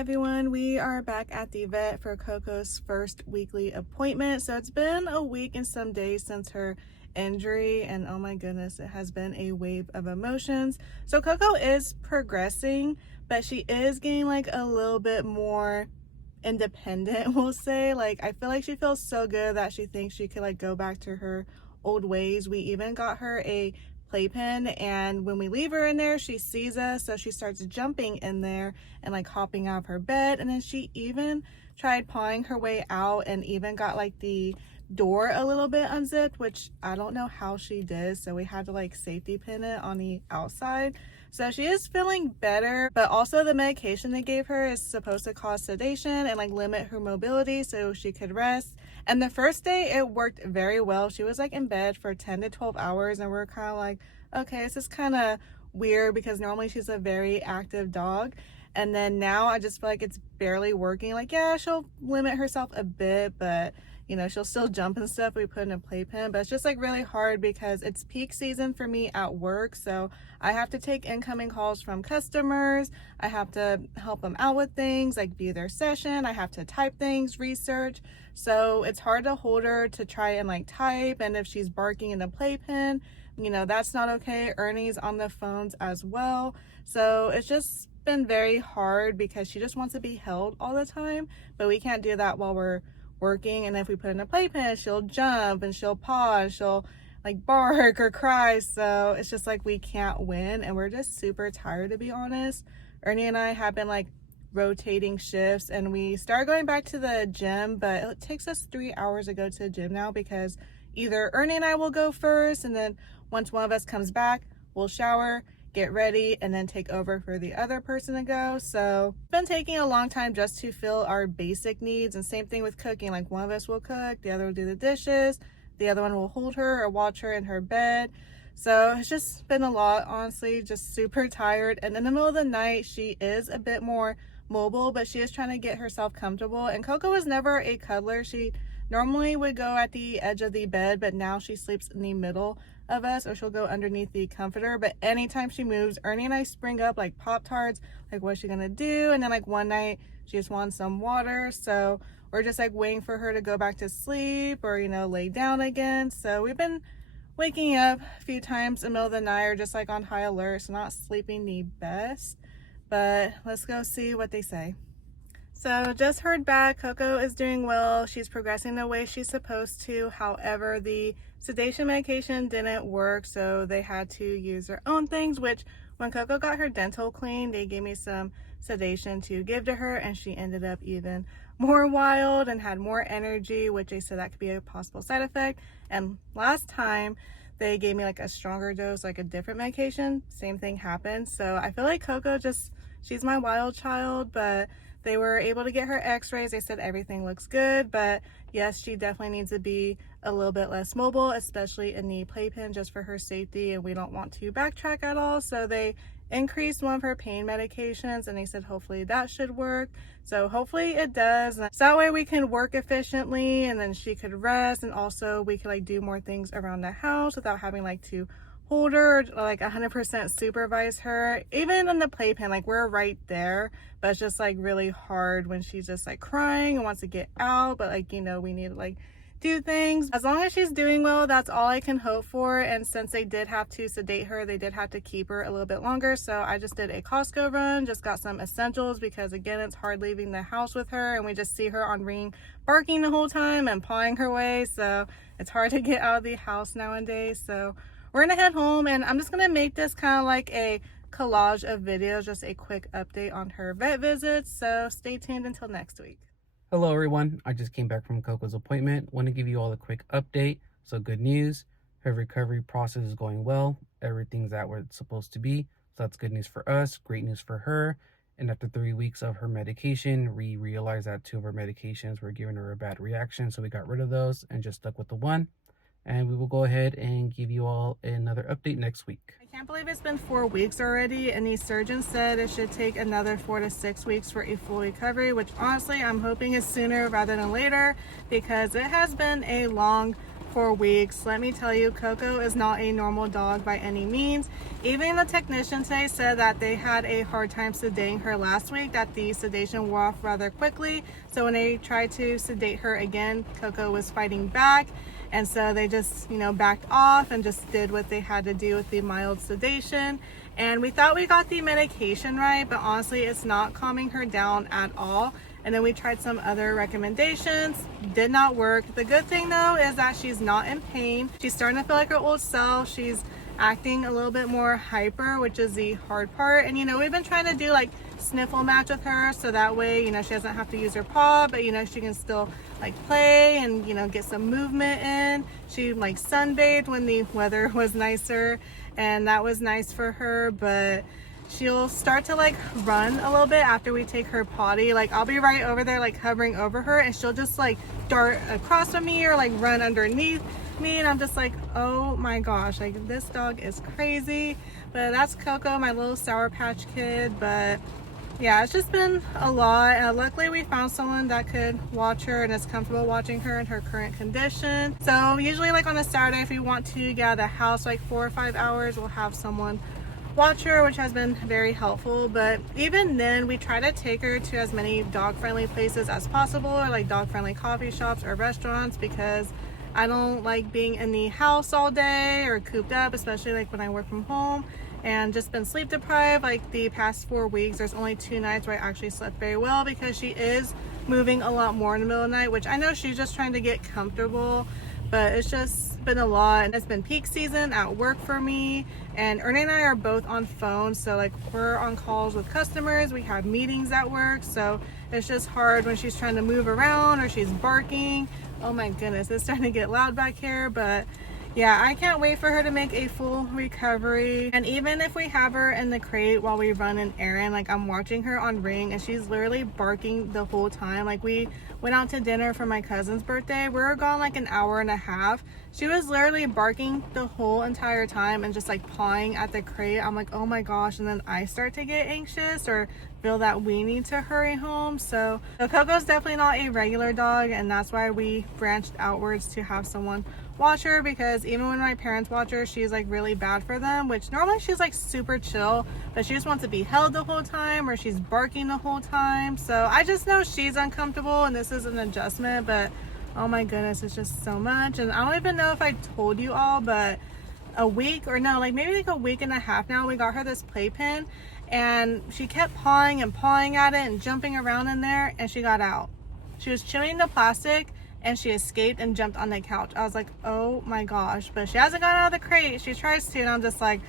everyone, we are back at the vet for Coco's first weekly appointment. So it's been a week and some days since her injury, and oh my goodness, it has been a wave of emotions. So Coco is progressing, but she is getting like a little bit more independent, we'll say. Like, I feel like she feels so good that she thinks she could like go back to her old ways. We even got her a playpen, and when we leave her in there, she sees us, so she starts jumping in there and like hopping out of her bed. And then she even tried pawing her way out and even got like the door a little bit unzipped, which I don't know how she did, so we had to like safety pin it on the outside. So she is feeling better, but also the medication they gave her is supposed to cause sedation and like limit her mobility so she could rest. And the first day it worked very well. She was like in bed for 10 to 12 hours, and we're kind of like, okay, this is kind of weird because normally she's a very active dog. And then now I just feel like it's barely working. Like, yeah, she'll limit herself a bit, but you know, she'll still jump and stuff. We put in a playpen, but it's just like really hard because it's peak season for me at work. So I have to take incoming calls from customers. I have to help them out with things, like view their session. I have to type things, research. So it's hard to hold her to try and like type. And if she's barking in the playpen, you know, that's not okay. Ernie's on the phones as well. So it's just been very hard because she just wants to be held all the time, but we can't do that while we're working. And if we put in a playpen, she'll jump and she'll paw and she'll like bark or cry. So it's just like we can't win, and we're just super tired, to be honest. Ernie and I have been like rotating shifts, and we started going back to the gym, but it takes us 3 hours to go to the gym now because either Ernie and I will go first, and then once one of us comes back, we'll shower, get ready, and then take over for the other person to go. So it's been taking a long time just to fill our basic needs. And same thing with cooking. Like, one of us will cook, the other will do the dishes, the other one will hold her or watch her in her bed. So it's just been a lot, honestly, just super tired. And in the middle of the night, she is a bit more mobile, but she is trying to get herself comfortable. And Coco was never a cuddler. She normally would go at the edge of the bed, but now she sleeps in the middle of us, or she'll go underneath the comforter. But anytime she moves, Ernie and I spring up like Pop-Tarts, like what's she gonna do? And then like one night she just wants some water, so we're just like waiting for her to go back to sleep or, you know, lay down again. So we've been waking up a few times in the middle of the night, or just like on high alert, so not sleeping the best. But let's go see what they say. So just heard back, Coco is doing well. She's progressing the way she's supposed to. However, the sedation medication didn't work, so they had to use their own things, which when Coco got her dental cleaned, they gave me some sedation to give to her, and she ended up even more wild and had more energy, which they said that could be a possible side effect. And last time they gave me like a stronger dose, like a different medication, same thing happened. So I feel like Coco just, she's my wild child, but they were able to get her x-rays. They said everything looks good, but yes, she definitely needs to be a little bit less mobile, especially in the playpen, just for her safety, and we don't want to backtrack at all. So they increased one of her pain medications, and they said hopefully that should work. So hopefully it does, so that way we can work efficiently, and then she could rest, and also we could like do more things around the house without having like to hold her, like 100% supervise her. Even in the playpen, like we're right there, but it's just like really hard when she's just like crying and wants to get out, but like, you know, we need to like do things. As long as she's doing well, that's all I can hope for. And since they did have to sedate her, they did have to keep her a little bit longer, so I just did a Costco run, just got some essentials, because again, it's hard leaving the house with her, and we just see her on ring barking the whole time and pawing her way, so it's hard to get out of the house nowadays. So we're gonna head home, and I'm just gonna make this kind of like a collage of videos, just a quick update on her vet visits. So stay tuned until next week. Hello everyone, I just came back from Coco's appointment. Want to give you all a quick update. So good news, her recovery process is going well. Everything's at where it's supposed to be. So that's good news for us, great news for her. And after 3 weeks of her medication, we realized that 2 of her medications were giving her a bad reaction. So we got rid of those and just stuck with the one. And we will go ahead and give you all another update next week. I can't believe it's been 4 weeks already, and the surgeon said it should take another 4 to 6 weeks for a full recovery, which honestly I'm hoping is sooner rather than later, because it has been a long 4 weeks. Let me tell you, Coco is not a normal dog by any means. Even the technician today said that they had a hard time sedating her last week, that the sedation wore off rather quickly. So when they tried to sedate her again, Coco was fighting back. And so they just, backed off and just did what they had to do with the mild sedation. And we thought we got the medication right, but honestly, it's not calming her down at all. And then we tried some other recommendations, did not work. The good thing though is that she's not in pain. She's starting to feel like her old self. She's acting a little bit more hyper, which is the hard part. And we've been trying to do like sniffle match with her, so that way she doesn't have to use her paw, but she can still like play and get some movement in. She like sunbathed when the weather was nicer, and that was nice for her, but she'll start to like run a little bit after we take her potty. Like I'll be right over there like hovering over her, and she'll just like dart across from me or like run underneath me, and I'm just like, oh my gosh, like this dog is crazy. But that's Coco, my little Sour Patch Kid. But yeah, it's just been a lot. Luckily we found someone that could watch her and is comfortable watching her in her current condition. So usually like on a Saturday, if we want to get out of the house like 4 or 5 hours, we'll have someone watch her, which has been very helpful. But even then, we try to take her to as many dog friendly places as possible, or like dog friendly coffee shops or restaurants, because I don't like being in the house all day or cooped up, especially like when I work from home, and just been sleep deprived. Like the past 4 weeks, there's only 2 nights where I actually slept very well, because she is moving a lot more in the middle of the night, which I know she's just trying to get comfortable, but it's just been a lot. And it's been peak season at work for me, and Ernie and I are both on phones, so like we're on calls with customers, we have meetings at work, so it's just hard when she's trying to move around or she's barking. Oh my goodness, it's starting to get loud back here. But yeah, I can't wait for her to make a full recovery. And even if we have her in the crate while we run an errand, like I'm watching her on Ring and she's literally barking the whole time. Like we went out to dinner for my cousin's birthday. We were gone like an hour and a half. She was literally barking the whole entire time and just like pawing at the crate. I'm like, oh my gosh. And then I start to get anxious or feel that we need to hurry home. So Coco's definitely not a regular dog, and that's why we branched outwards to have someone watch her, because even when my parents watch her, she's like really bad for them, which normally she's like super chill, but she just wants to be held the whole time, or she's barking the whole time. So I just know she's uncomfortable, and this is an adjustment. But oh my goodness, it's just so much. And I don't even know if I told you all, but a week, or no, like maybe like a week and a half now, we got her this playpen, and she kept pawing and pawing at it and jumping around in there, and she got out. She was chewing the plastic and she escaped and jumped on the couch. I was like, oh my gosh. But she hasn't got out of the crate. She tries to, and I'm just like,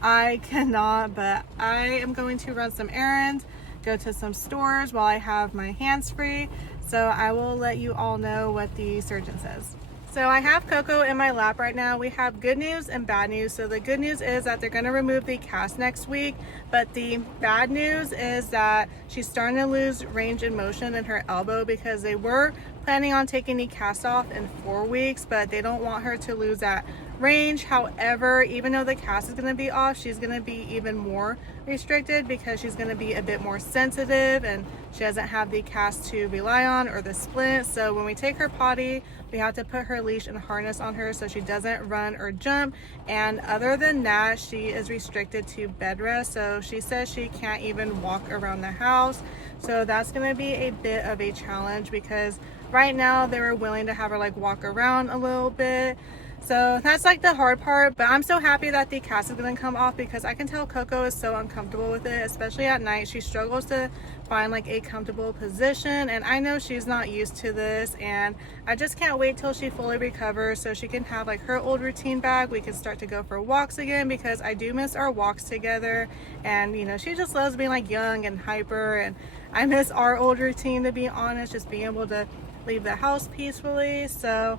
I cannot. But I am going to run some errands, go to some stores while I have my hands free. So I will let you all know what the surgeon says. So I have Coco in my lap right now. We have good news and bad news. So the good news is that they're going to remove the cast next week, but the bad news is that she's starting to lose range and motion in her elbow, because they were planning on taking the cast off in 4 weeks, but they don't want her to lose that range. However, even though the cast is going to be off, she's going to be even more restricted, because she's going to be a bit more sensitive and she doesn't have the cast to rely on, or the splint. So when we take her potty, we have to put her leash and harness on her so she doesn't run or jump. And other than that, she is restricted to bed rest. So she says she can't even walk around the house. So that's going to be a bit of a challenge, because right now they were willing to have her like walk around a little bit. So that's like the hard part, but I'm so happy that the cast is going to come off, because I can tell Coco is so uncomfortable with it, especially at night. She struggles to find like a comfortable position, and I know she's not used to this, and I just can't wait till she fully recovers so she can have like her old routine back. We can start to go for walks again, because I do miss our walks together, and she just loves being like young and hyper, and I miss our old routine, to be honest, just being able to leave the house peacefully. So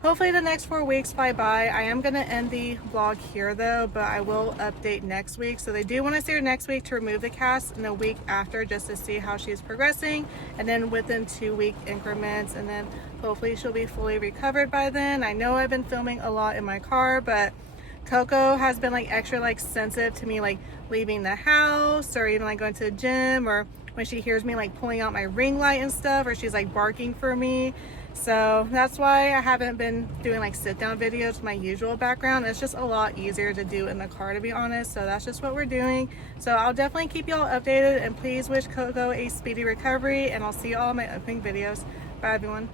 hopefully the next 4 weeks fly by. I am going to end the vlog here though, but I will update next week. So they do want to see her next week to remove the cast, and a week after just to see how she's progressing, and then within 2-week increments, and then hopefully she'll be fully recovered by then. I know I've been filming a lot in my car, but Coco has been like extra like sensitive to me like leaving the house, or even like going to the gym, or when she hears me like pulling out my ring light and stuff, or she's like barking for me. So that's why I haven't been doing like sit down videos with my usual background. It's just a lot easier to do in the car, to be honest. So that's just what we're doing. So I'll definitely keep y'all updated, and please wish Coco a speedy recovery, and I'll see you all in my upcoming videos. Bye everyone.